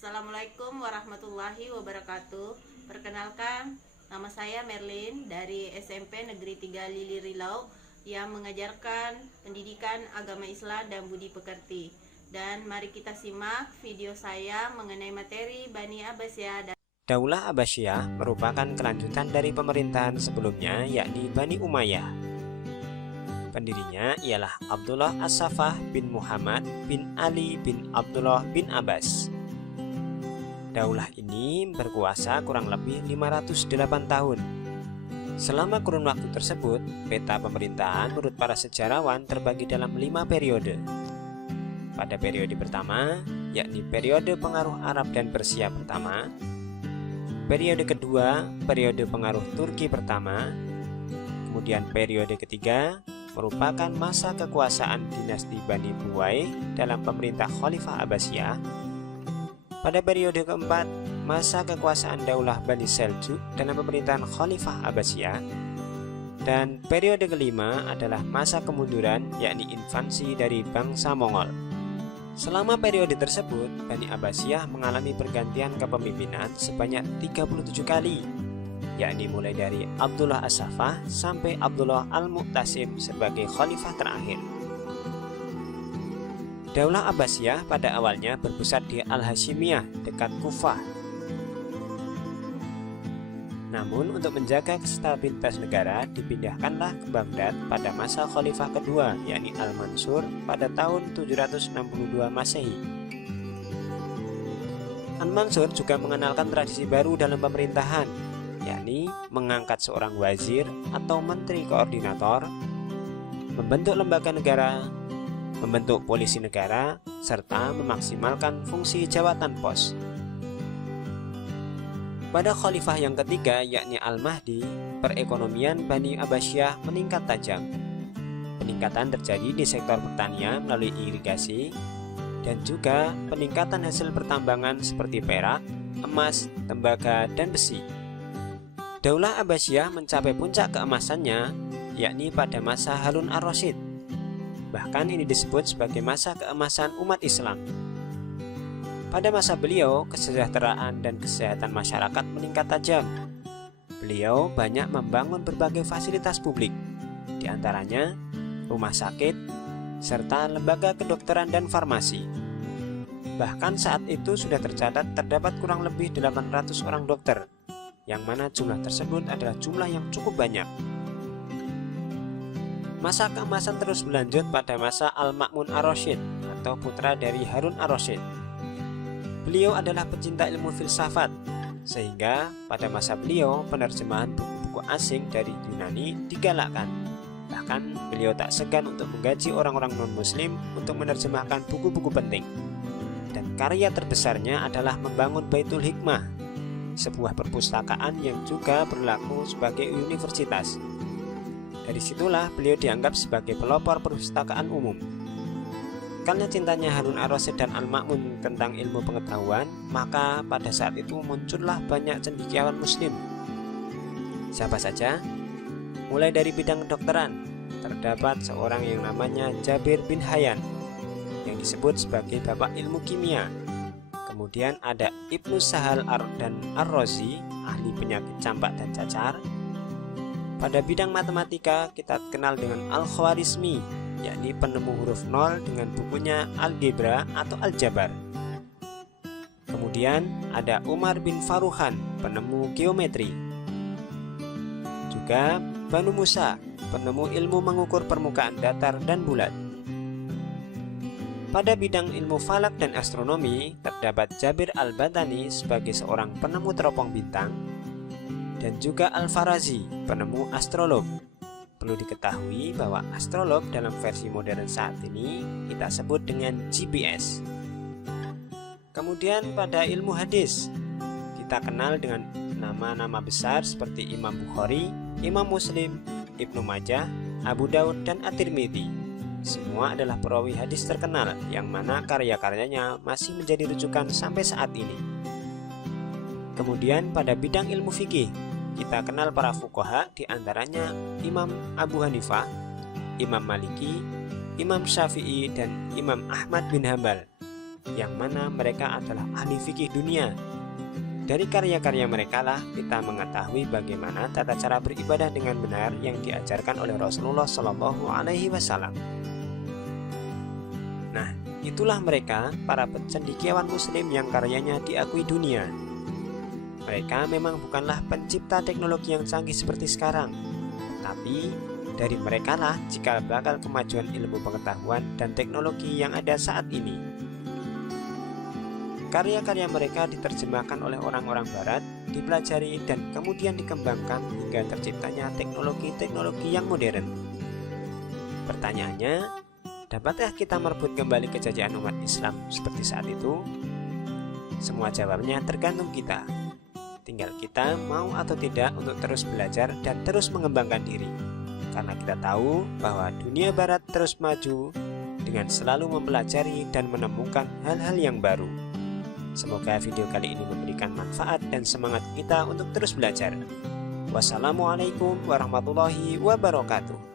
Assalamualaikum warahmatullahi wabarakatuh. Perkenalkan, nama saya Merlin dari SMP Negeri 3 Lili Rilau yang mengajarkan pendidikan agama Islam dan budi pekerti. Dan mari kita simak video saya mengenai materi Bani Abbasiyah. Daulah Abbasiyah merupakan kelanjutan dari pemerintahan sebelumnya, yakni Bani Umayyah. Pendirinya ialah Abdullah As-Saffah bin Muhammad bin Ali bin Abdullah bin Abbas. Daulah ini berkuasa kurang lebih 508 tahun. Selama kurun waktu tersebut, peta pemerintahan menurut para sejarawan terbagi dalam 5 periode. Pada periode pertama, yakni periode pengaruh Arab dan Persia pertama. Periode kedua, periode pengaruh Turki pertama. Kemudian periode ketiga merupakan masa kekuasaan dinasti Bani Buwai dalam pemerintah Khalifah Abbasiyah. Pada periode keempat, masa kekuasaan Daulah Bani Seljuk dalam pemerintahan Khalifah Abbasiyah. Dan periode kelima adalah masa kemunduran, yakni invasi dari bangsa Mongol. Selama periode tersebut, Bani Abbasiyah mengalami pergantian kepemimpinan sebanyak 37 kali, yakni mulai dari Abdullah As-Saffah sampai Abdullah Al-Mu'tasim sebagai khalifah terakhir. Daulah Abbasiyah pada awalnya berpusat di Al-Hashimiyah dekat Kufah. Namun untuk menjaga stabilitas negara dipindahkanlah ke Baghdad pada masa khalifah kedua, yakni Al-Mansur pada tahun 762 Masehi. Al-Mansur juga mengenalkan tradisi baru dalam pemerintahan, yakni mengangkat seorang wazir atau menteri koordinator, membentuk lembaga negara, membentuk polisi negara, serta memaksimalkan fungsi jabatan pos. Pada khalifah yang ketiga, yakni Al-Mahdi, perekonomian Bani Abbasiyah meningkat tajam. Peningkatan terjadi di sektor pertanian melalui irigasi, dan juga peningkatan hasil pertambangan seperti perak, emas, tembaga, dan besi. Daulah Abbasiyah mencapai puncak keemasannya, yakni pada masa Harun ar-Rasyid. Bahkan ini disebut sebagai masa keemasan umat Islam. Pada masa beliau, kesejahteraan dan kesehatan masyarakat meningkat tajam. Beliau banyak membangun berbagai fasilitas publik, di antaranya rumah sakit, serta lembaga kedokteran dan farmasi. Bahkan saat itu sudah tercatat terdapat kurang lebih 800 orang dokter, yang mana jumlah tersebut adalah jumlah yang cukup banyak. Masa keemasan terus berlanjut pada masa Al-Ma'mun ar-Rasyid atau putra dari Harun ar-Rasyid. Beliau adalah pecinta ilmu filsafat, sehingga pada masa beliau penerjemahan buku-buku asing dari Yunani digalakkan. Bahkan beliau tak segan untuk menggaji orang-orang non-muslim untuk menerjemahkan buku-buku penting. Dan karya terbesarnya adalah membangun Baitul Hikmah, sebuah perpustakaan yang juga berlaku sebagai universitas. Dari situlah beliau dianggap sebagai pelopor perpustakaan umum. Karena cintanya Harun ar-Rasyid dan Al-Ma'mun tentang ilmu pengetahuan, maka pada saat itu muncullah banyak cendekiawan muslim. Siapa saja? Mulai dari bidang kedokteran, terdapat seorang yang namanya Jabir bin Hayyan, yang disebut sebagai bapak ilmu kimia. Kemudian ada Ibnu Sahal dan Ar-Razi, ahli penyakit campak dan cacar. Pada bidang matematika, kita kenal dengan Al-Khwarizmi, yakni penemu huruf 0 dengan bukunya Algebra atau Aljabar. Kemudian ada Umar bin Farukhan, penemu geometri. Juga Banu Musa, penemu ilmu mengukur permukaan datar dan bulat. Pada bidang ilmu falak dan astronomi, terdapat Jabir al-Batani sebagai seorang penemu teropong bintang, dan juga Al-Farazi, penemu astrolog. Perlu diketahui bahwa astrolog dalam versi modern saat ini kita sebut dengan GPS. Kemudian pada ilmu hadis, kita kenal dengan nama-nama besar seperti Imam Bukhari, Imam Muslim, Ibnu Majah, Abu Daud, dan At-Tirmidzi. Semua adalah perawi hadis terkenal yang mana karya-karyanya masih menjadi rujukan sampai saat ini. Kemudian pada bidang ilmu fikih, kita kenal para fuqaha, di antaranya Imam Abu Hanifah, Imam Maliki, Imam Syafi'i, dan Imam Ahmad bin Hambal. yang mana mereka adalah ahli fikih dunia. Dari karya-karya mereka lah kita mengetahui bagaimana tata cara beribadah dengan benar yang diajarkan oleh Rasulullah Shallallahu Alaihi Wasallam. Nah, itulah mereka, para cendekiawan Muslim yang karyanya diakui dunia. Mereka memang bukanlah pencipta teknologi yang canggih seperti sekarang, tapi dari mereka lah cikal bakal kemajuan ilmu pengetahuan dan teknologi yang ada saat ini. Karya-karya mereka diterjemahkan oleh orang-orang barat, dipelajari dan kemudian dikembangkan hingga terciptanya teknologi-teknologi yang modern. Pertanyaannya, dapatkah kita merebut kembali kejayaan umat Islam seperti saat itu? Semua jawabnya tergantung kita. Tinggal kita mau atau tidak untuk terus belajar dan terus mengembangkan diri. Karena kita tahu bahwa dunia barat terus maju dengan selalu mempelajari dan menemukan hal-hal yang baru. Semoga video kali ini memberikan manfaat dan semangat kita untuk terus belajar. Wassalamualaikum warahmatullahi wabarakatuh.